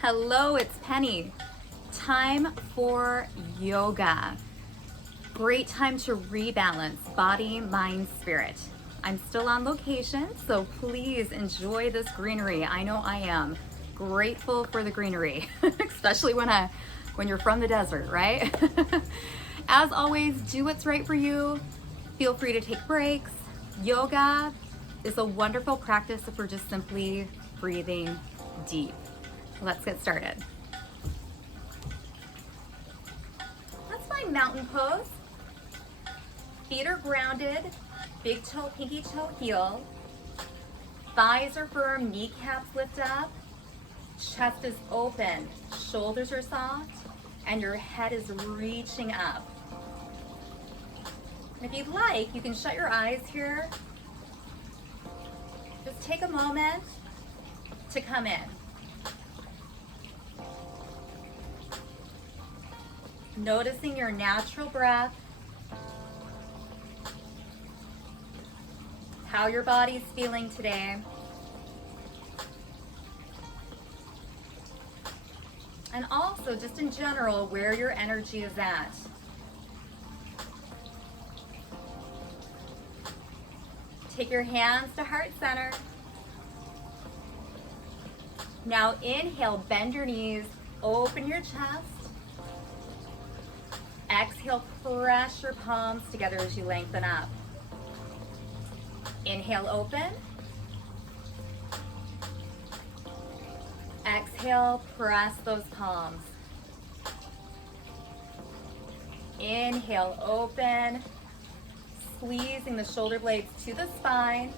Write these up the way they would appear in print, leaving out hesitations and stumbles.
Hello, it's Penny. Time for yoga. Great time to rebalance body, mind, spirit. I'm still on location, so please enjoy this greenery. I know I am grateful for the greenery, especially when you're from the desert, right? As always, do what's right for you. Feel free to take breaks. Yoga is a wonderful practice if we're just simply breathing deep. Let's get started. Let's find mountain pose. Feet are grounded, big toe, pinky toe, heel. Thighs are firm, kneecaps lift up. Chest is open, shoulders are soft, and your head is reaching up. And if you'd like, you can shut your eyes here. Just take a moment to come in. Noticing your natural breath, how your body's feeling today. And also, just in general, where your energy is at. Take your hands to heart center. Now inhale, bend your knees, open your chest. Exhale, press your palms together as you lengthen up. Inhale, open. Exhale, press those palms. Inhale, open. Squeezing the shoulder blades to the spine.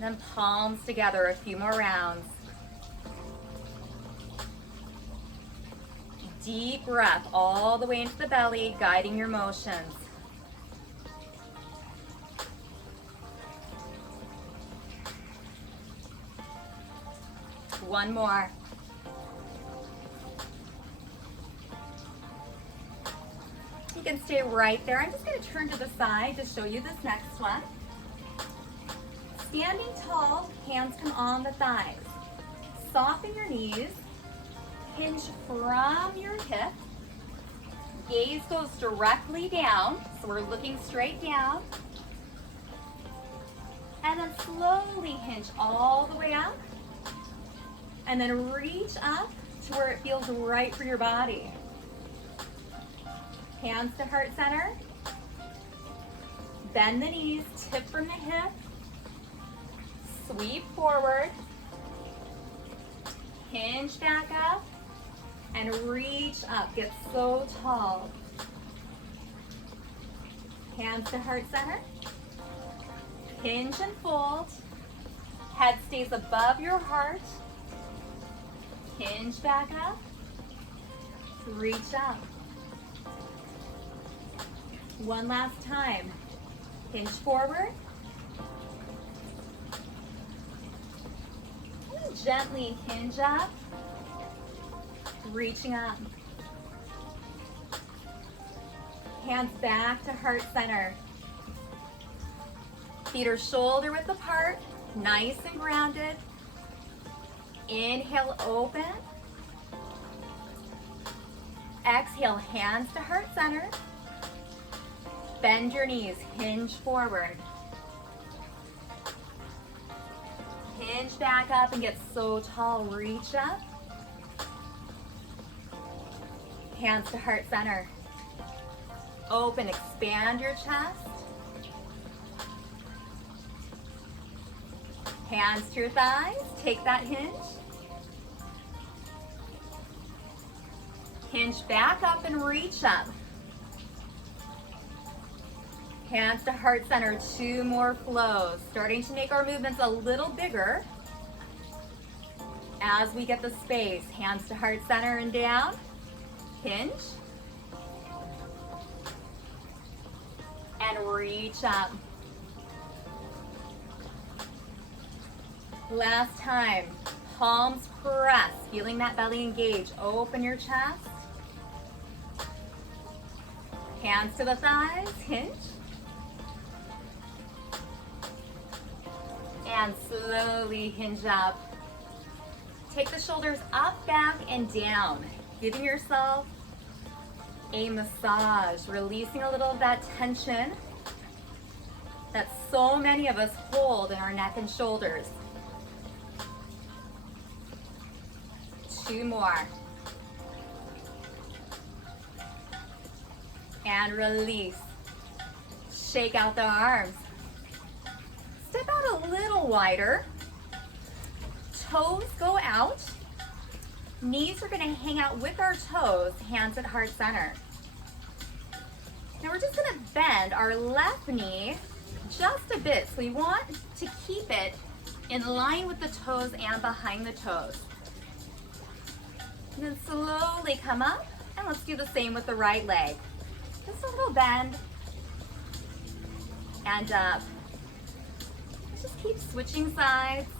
Then palms together a few more rounds. Deep breath all the way into the belly, guiding your motions. One more. You can stay right there. I'm just going to turn to the side to show you this next one. Standing tall, hands come on the thighs. Soften your knees. Hinge from your hip. Gaze goes directly down, so we're looking straight down. And then slowly hinge all the way up. And then reach up to where it feels right for your body. Hands to heart center. Bend the knees, tip from the hip. Sweep forward. Hinge back up. And reach up, get so tall. Hands to heart center. Hinge and fold. Head stays above your heart. Hinge back up. Reach up. One last time. Hinge forward. And gently hinge up. Reaching up. Hands back to heart center. Feet are shoulder width apart, nice and grounded. Inhale, open. Exhale, hands to heart center. Bend your knees, hinge forward. Hinge back up and get so tall, reach up. Hands to heart center. Open, expand your chest. Hands to your thighs, take that hinge. Hinge back up and reach up. Hands to heart center, two more flows. Starting to make our movements a little bigger. As we get the space, hands to heart center and down. Hinge. And reach up. Last time. Palms press, feeling that belly engage. Open your chest. Hands to the thighs, hinge. And slowly hinge up. Take the shoulders up, back, and down, giving yourself a massage, releasing a little of that tension that so many of us hold in our neck and shoulders. 2 more. And release. Shake out the arms. Step out a little wider. Toes go out. Knees are going to hang out with our toes, hands at heart center. Now we're just going to bend our left knee just a bit. So we want to keep it in line with the toes and behind the toes. And then slowly come up, and let's do the same with the right leg. Just a little bend and up. Let's just keep switching sides.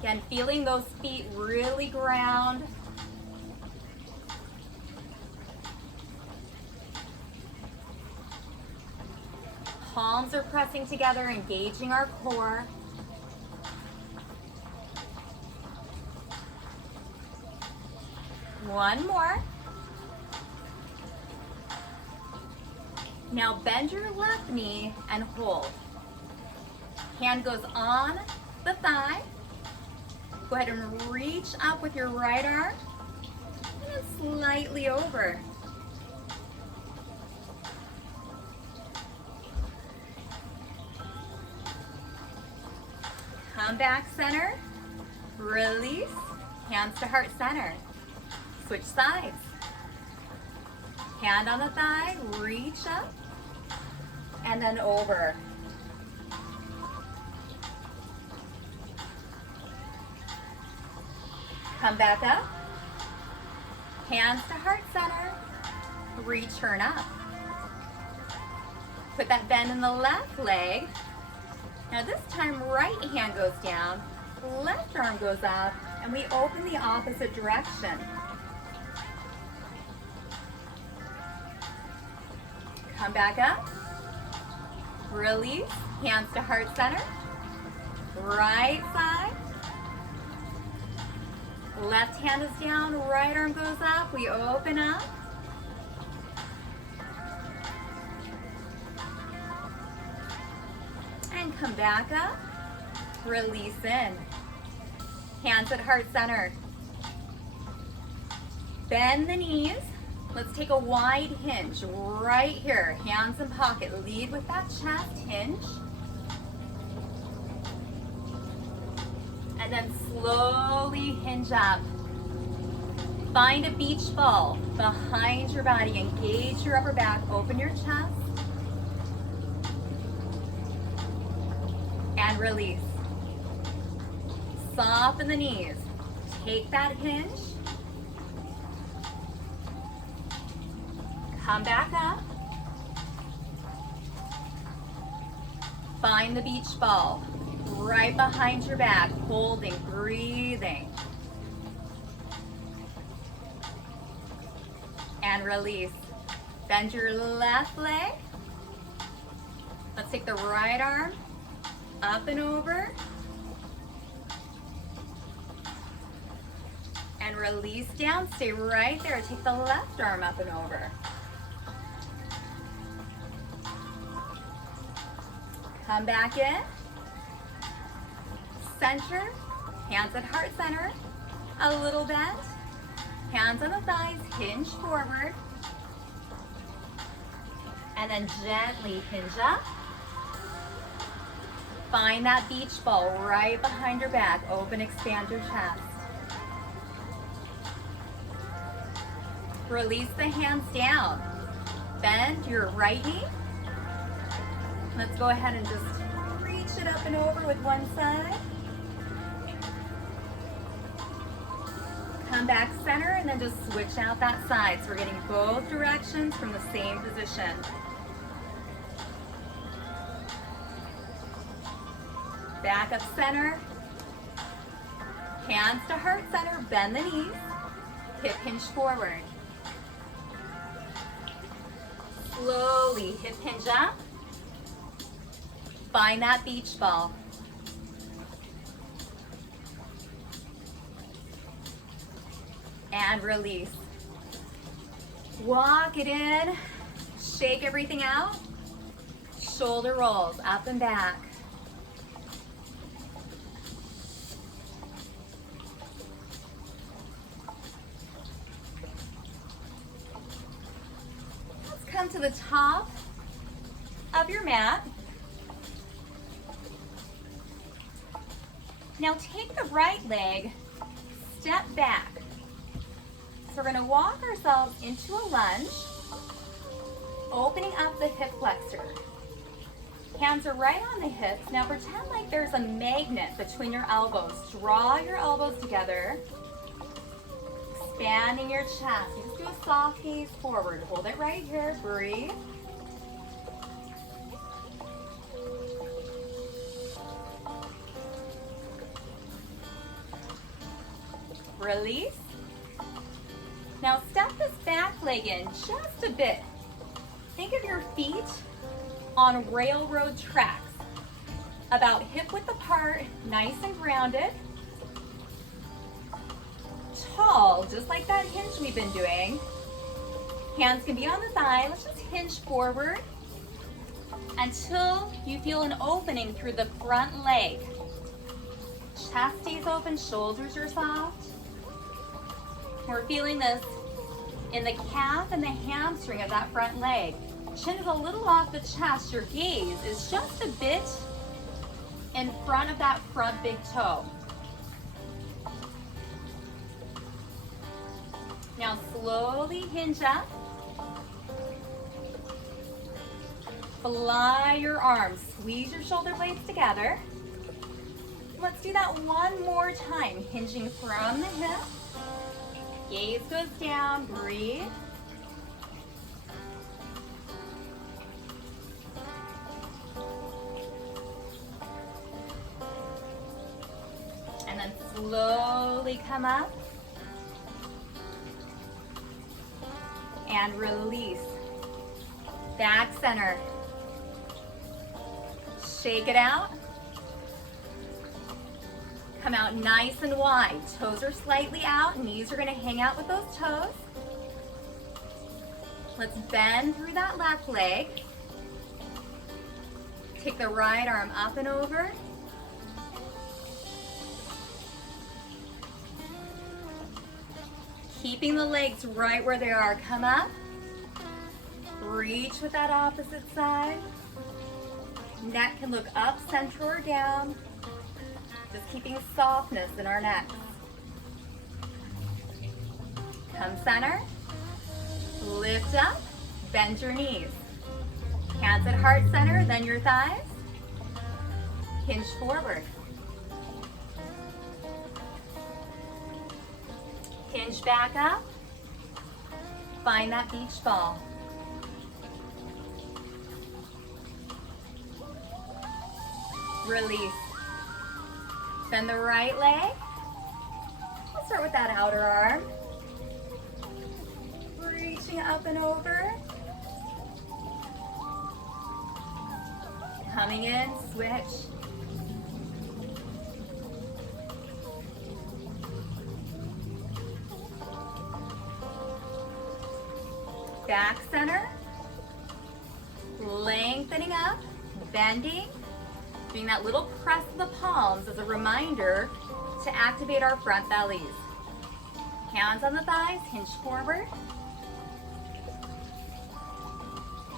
Again, feeling those feet really ground. Palms are pressing together, engaging our core. One more. Now bend your left knee and hold. Hand goes on the thigh. Go ahead and reach up with your right arm and then slightly over. Come back center, release, hands to heart center. Switch sides. Hand on the thigh, reach up, and then over. Come back up. Hands to heart center. Return up. Put that bend in the left leg. Now this time, right hand goes down, left arm goes up, and we open the opposite direction. Come back up. Release. Hands to heart center. Right side. Left hand is down, right arm goes up. We open up. And come back up. Release in. Hands at heart center. Bend the knees. Let's take a wide hinge right here. Hands in pocket. Lead with that chest hinge. And then slowly hinge up. Find a beach ball behind your body. Engage your upper back. Open your chest. And release. Soften the knees. Take that hinge. Come back up. Find the beach ball right behind your back, holding, breathing. And release. Bend your left leg. Let's take the right arm up and over. And release down. Stay right there. Take the left arm up and over. Come back in. Center. Hands at heart center. A little bend. Hands on the thighs. Hinge forward. And then gently hinge up. Find that beach ball right behind your back. Open, expand your chest. Release the hands down. Bend your right knee. Let's go ahead and just reach it up and over with one side. Come back center and then just switch out that side. So we're getting both directions from the same position. Back up center. Hands to heart center. Bend the knees. Hip hinge forward. Slowly hip hinge up. Find that beach ball. and release. Walk it in, shake everything out. Shoulder rolls up and back. Let's come to the top of your mat. Now take the right leg, step back. So we're going to walk ourselves into a lunge, opening up the hip flexor. Hands are right on the hips. Now pretend like there's a magnet between your elbows. Draw your elbows together, expanding your chest. You just do a soft gaze forward. Hold it right here. Breathe. Release. Now step this back leg in just a bit. Think of your feet on railroad tracks, about hip width apart, nice and grounded. Tall, just like that hinge we've been doing. Hands can be on the thigh. Let's just hinge forward until you feel an opening through the front leg. Chest stays open, shoulders are soft. We're feeling this in the calf and the hamstring of that front leg. Chin is a little off the chest. Your gaze is just a bit in front of that front big toe. Now slowly hinge up. Fly your arms. Squeeze your shoulder blades together. Let's do that one more time. Hinging from the hip. Gaze goes down. Breathe. And then slowly come up and release. Back center. Shake it out. Come out nice and wide. Toes are slightly out. Knees are going to hang out with those toes. Let's bend through that left leg. Take the right arm up and over. Keeping the legs right where they are. Come up. Reach with that opposite side. Neck can look up, center, or down. Just keeping softness in our necks. Come center. Lift up. Bend your knees. Hands at heart center, then your thighs. Hinge forward. Hinge back up. Find that beach ball. Release. Bend the right leg. Let's start with that outer arm. Reaching up and over. Coming in, switch. Back center. Lengthening up, bending. Doing that little press of the palms as a reminder to activate our front bellies. Hands on the thighs, hinge forward.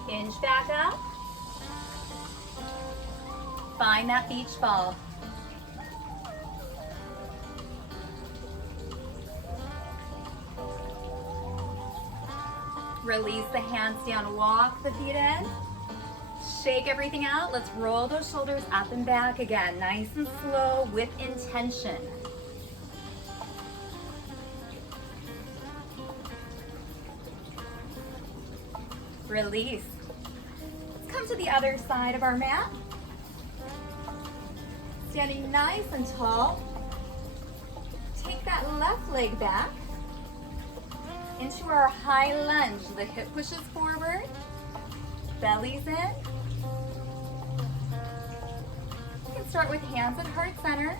Hinge back up. Find that beach ball. Release the hands down, walk the feet in. Shake everything out. Let's roll those shoulders up and back again. Nice and slow with intention. Release. Let's come to the other side of our mat. Standing nice and tall. Take that left leg back into our high lunge. The hip pushes forward. Belly's in. Start with hands at heart center.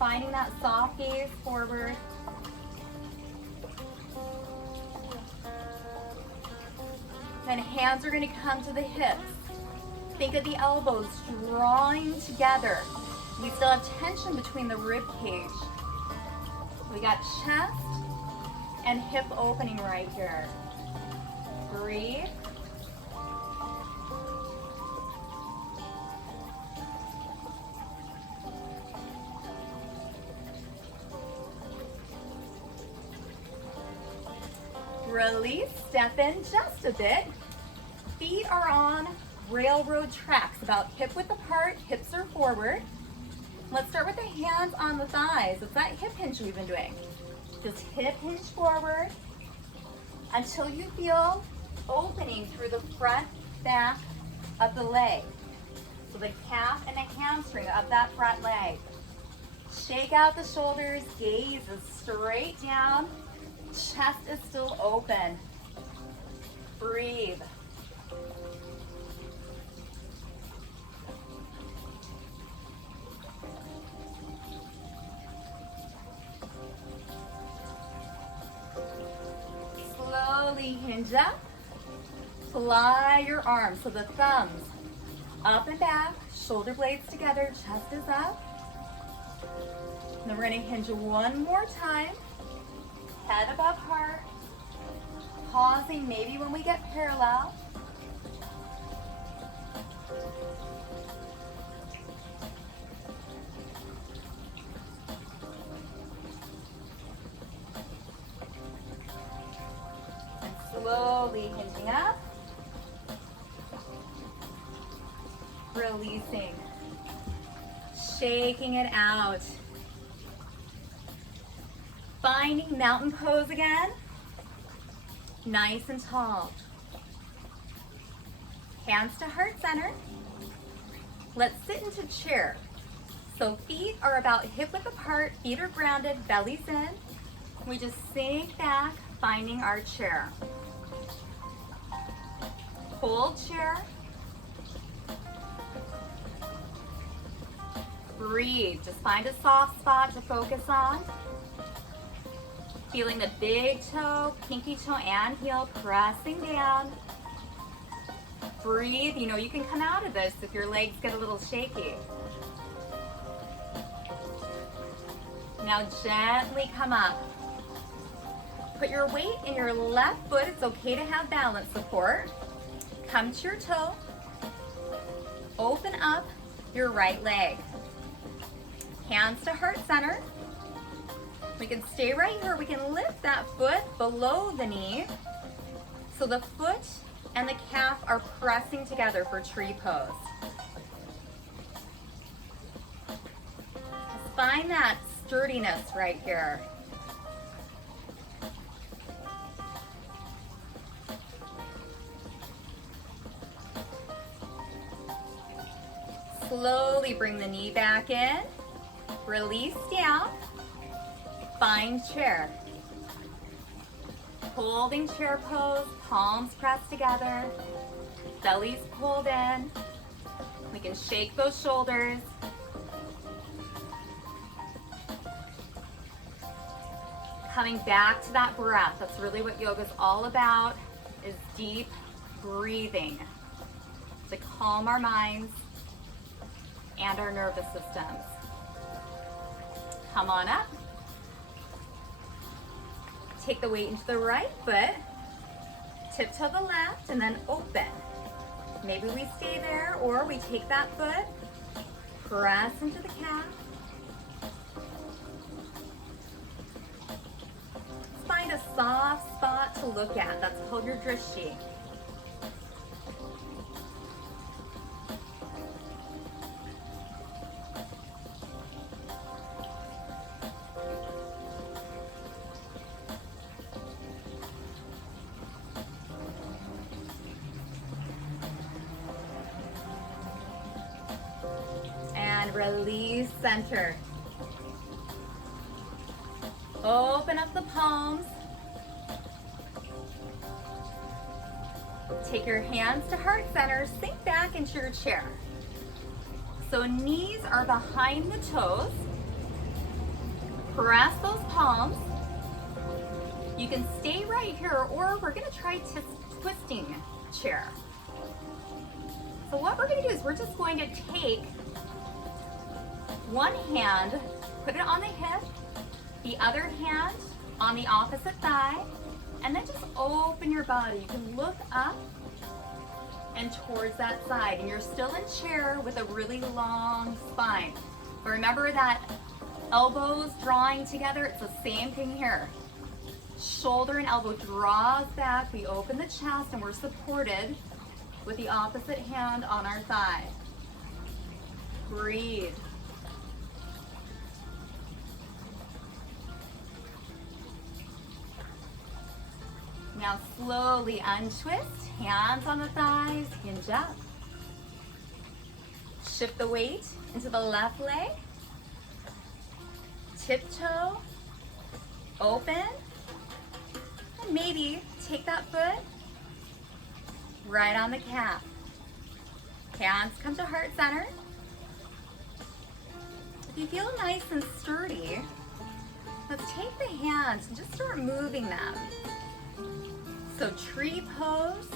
Finding that soft gaze forward. Then hands are going to come to the hips. Think of the elbows drawing together. We still have tension between the rib cage. We got chest and hip opening right here. Breathe. Release, step in just a bit. Feet are on railroad tracks, about hip width apart, hips are forward. Let's start with the hands on the thighs. It's that hip hinge we've been doing. Just hip hinge forward until you feel opening through the front, back of the leg. So the calf and the hamstring of that front leg. Shake out the shoulders, gaze is straight down. Chest is still open. Breathe. Slowly hinge up. Fly your arms. So the thumbs up and back, shoulder blades together, chest is up. And then we're going to hinge one more time. Head above heart, pausing maybe when we get parallel. And slowly hinging up, releasing, shaking it out. Finding mountain pose again, nice and tall. Hands to heart center. Let's sit into chair. So feet are about hip width apart, feet are grounded, belly's in. We just sink back, finding our chair. Hold chair. Breathe, just find a soft spot to focus on. Feeling the big toe, pinky toe and heel pressing down. Breathe. You know you can come out of this if your legs get a little shaky. Now gently come up. Put your weight in your left foot. It's okay to have balance support. Come to your toe. Open up your right leg. Hands to heart center. We can stay right here. We can lift that foot below the knee. So the foot and the calf are pressing together for tree pose. Just find that sturdiness right here. Slowly bring the knee back in. Release down. Find chair. Holding chair pose, palms pressed together, belly's pulled in. We can shake those shoulders. Coming back to that breath. That's really what yoga is all about, is deep breathing to calm our minds and our nervous systems. Come on up. Take the weight into the right foot, tiptoe the left, and then open. Maybe we stay there, or we take that foot, press into the calf. Find a soft spot to look at. That's called your drishti. Release center. Open up the palms. Take your hands to heart center. Sink back into your chair. So knees are behind the toes. Press those palms. You can stay right here, or we're going to try twisting chair. So what we're going to do is we're just going to take one hand, put it on the hip, the other hand on the opposite thigh, and then just open your body. You can look up and towards that side, and you're still in chair with a really long spine. But remember that elbows drawing together, it's the same thing here. Shoulder and elbow draws back, we open the chest, and we're supported with the opposite hand on our thigh. Breathe. Now slowly untwist, hands on the thighs, hinge up. Shift the weight into the left leg. Tiptoe, open, and maybe take that foot right on the calf. Hands come to heart center. If you feel nice and sturdy, let's take the hands and just start moving them. So tree pose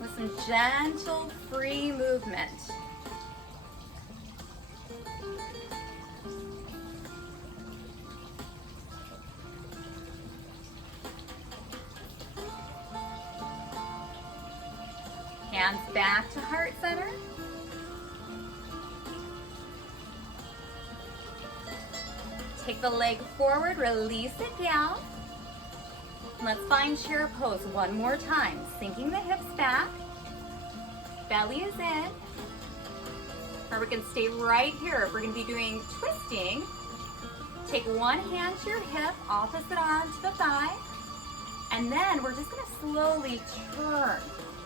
with some gentle free movement. Hands back to heart center. Take the leg forward, release it down. Let's find chair pose one more time. Sinking the hips back. Belly is in. Or we can stay right here. If we're going to be doing twisting, take one hand to your hip, opposite arm to the thigh. And then we're just going to slowly turn.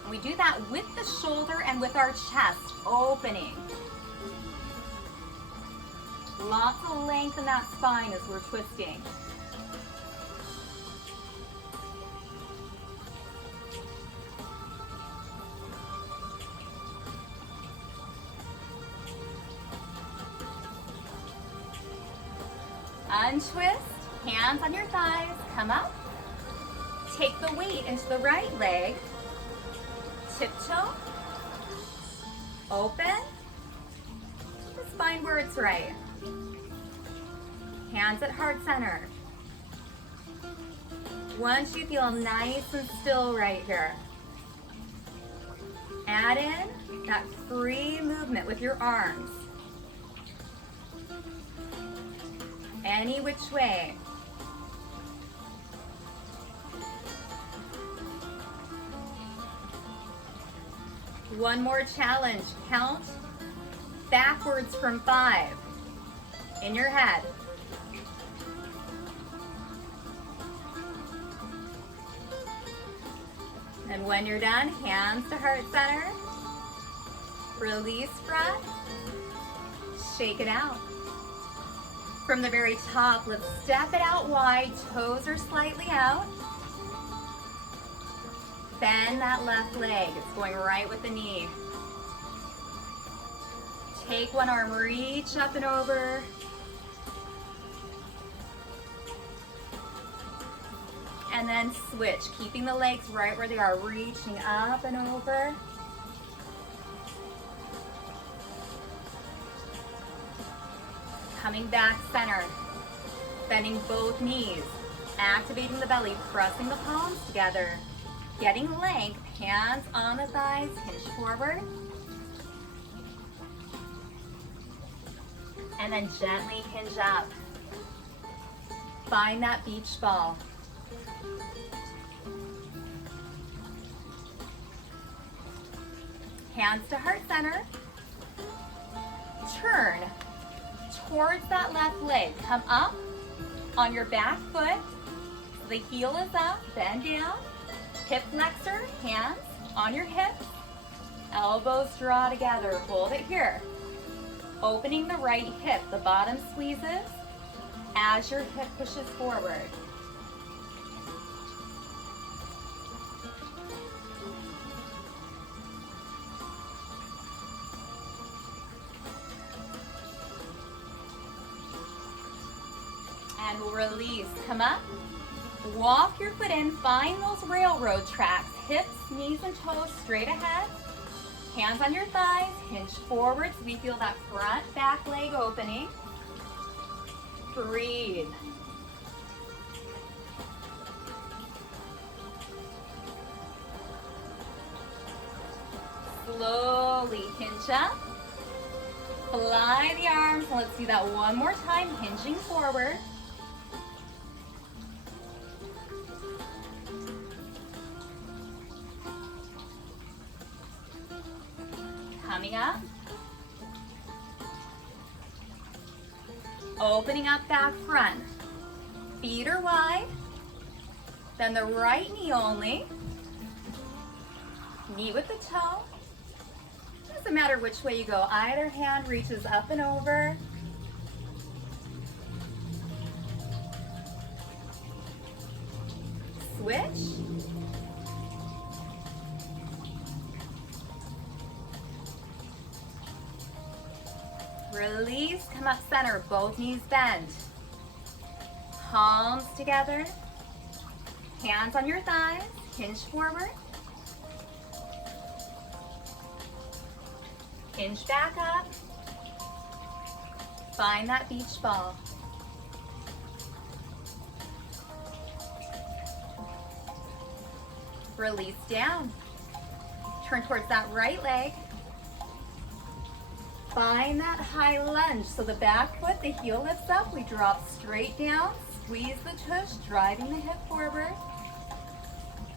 And we do that with the shoulder and with our chest opening. Lots of length in that spine as we're twisting. Untwist, hands on your thighs, come up. Take the weight into the right leg. Tiptoe, open. Just find where it's right. Hands at heart center. Once you feel nice and still right here, add in that free movement with your arms. Any which way. One more challenge. Count backwards from 5 in your head. And when you're done, hands to heart center. Release breath. Shake it out. From the very top, let's step it out wide. Toes are slightly out. Bend that left leg. It's going right with the knee. Take one arm, reach up and over. And then switch, keeping the legs right where they are, reaching up and over. Coming back center, bending both knees, activating the belly, pressing the palms together, getting length, hands on the thighs, hinge forward. And then gently hinge up. Find that beach ball. Hands to heart center. Turn towards that left leg. Come up on your back foot. The heel is up, bend down. Hip flexor, hands on your hips. Elbows draw together, hold it here. Opening the right hip, the bottom squeezes as your hip pushes forward. And we'll release, come up, walk your foot in, find those railroad tracks, hips, knees, and toes straight ahead. Hands on your thighs, hinge forward so we feel that front back leg opening. Breathe. Slowly hinge up. Fly the arms. Let's do that one more time, hinging forward. Coming up. Opening up back front. Feet are wide. Then the right knee only. Knee with the toe. Doesn't matter which way you go. Either hand reaches up and over. Switch. Release, come up center, both knees bend. Palms together. Hands on your thighs, hinge forward. Hinge back up. Find that beach ball. Release down. Turn towards that right leg. Find that high lunge. So the back foot, the heel lifts up. We drop straight down. Squeeze the tush, driving the hip forward.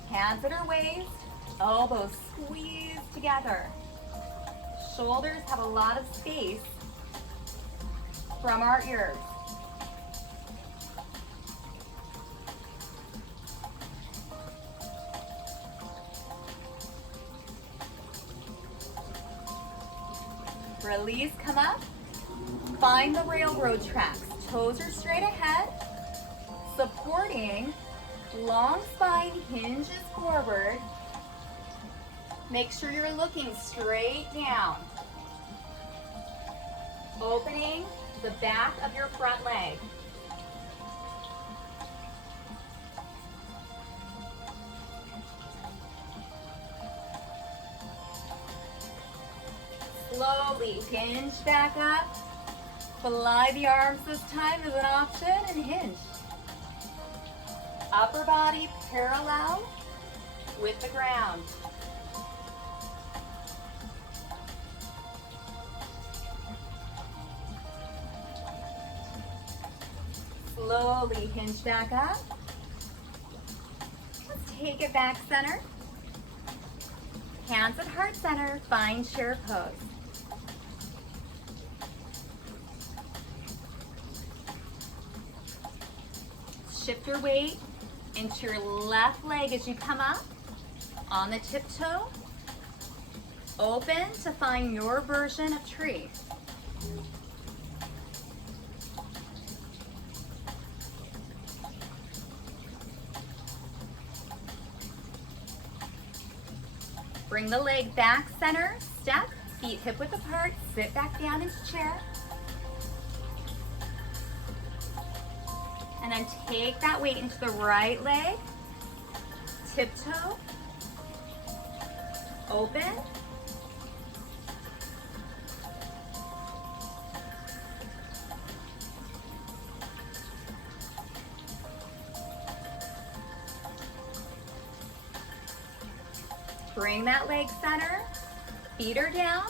Hands at our waist. Elbows squeeze together. Shoulders have a lot of space from our ears. Release, come up. Find the railroad tracks. Toes are straight ahead. Supporting. Long spine hinges forward. Make sure you're looking straight down. Opening the back of your front leg. Slowly hinge back up. Fly the arms this time as an option and hinge. Upper body parallel with the ground. Slowly hinge back up. Let's take it back center. Hands at heart center, find chair pose. Shift your weight into your left leg as you come up on the tiptoe. Open to find your version of tree. Bring the leg back center, step, feet hip width apart, sit back down into chair. And then take that weight into the right leg, tiptoe, open. Bring that leg center, feet are down,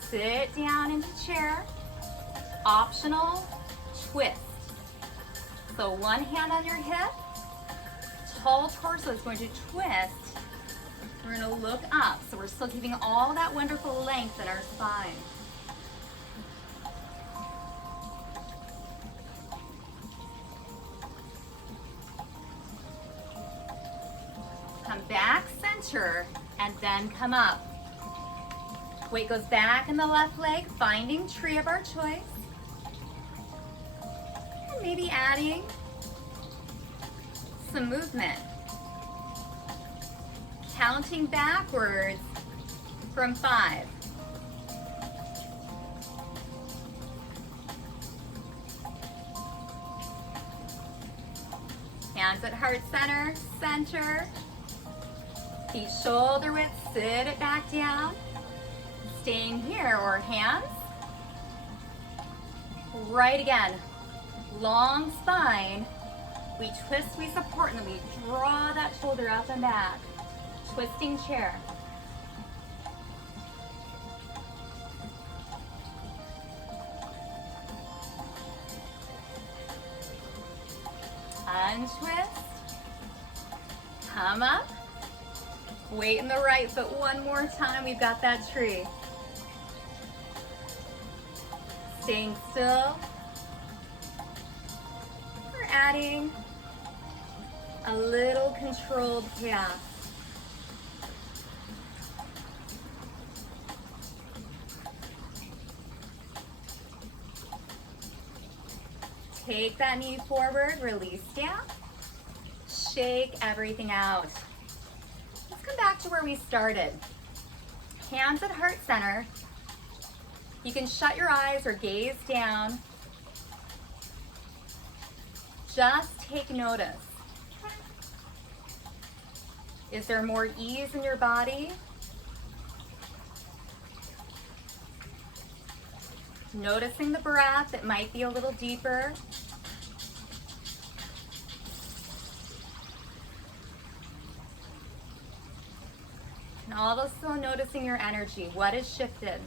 sit down into chair, optional twist. So one hand on your hip, tall torso is going to twist. We're going to look up, so we're still keeping all that wonderful length in our spine. Come back center and then come up. Weight goes back in the left leg, finding tree of our choice. And maybe adding some movement. Counting backwards from 5. Hands at heart center, center. Feet shoulder width, sit it back down. Staying here, or hands. Right again. Long spine. We twist, we support, and then we draw that shoulder up and back. Twisting chair. Untwist. Come up. Weight in the right foot one more time. We've got that tree. Staying still. We're adding a little controlled chaos. Take that knee forward, release down. Shake everything out. Let's come back to where we started. Hands at heart center. You can shut your eyes or gaze down. Just take notice. Is there more ease in your body? Noticing the breath, it might be a little deeper. And also noticing your energy. What has shifted?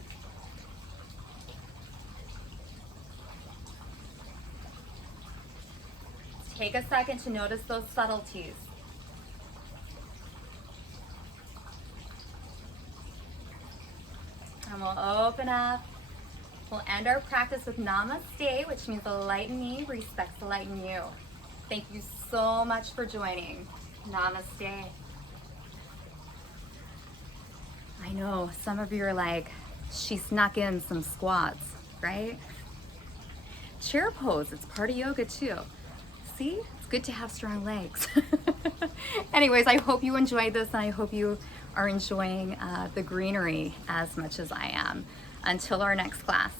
Take a second to notice those subtleties. And we'll open up. We'll end our practice with Namaste, which means the light in me respects the light in you. Thank you so much for joining. Namaste. I know some of you are like, she snuck in some squats, right? Chair pose, it's part of yoga too. See, it's good to have strong legs. Anyways, I hope you enjoyed this, and I hope you are enjoying the greenery as much as I am. Until our next class.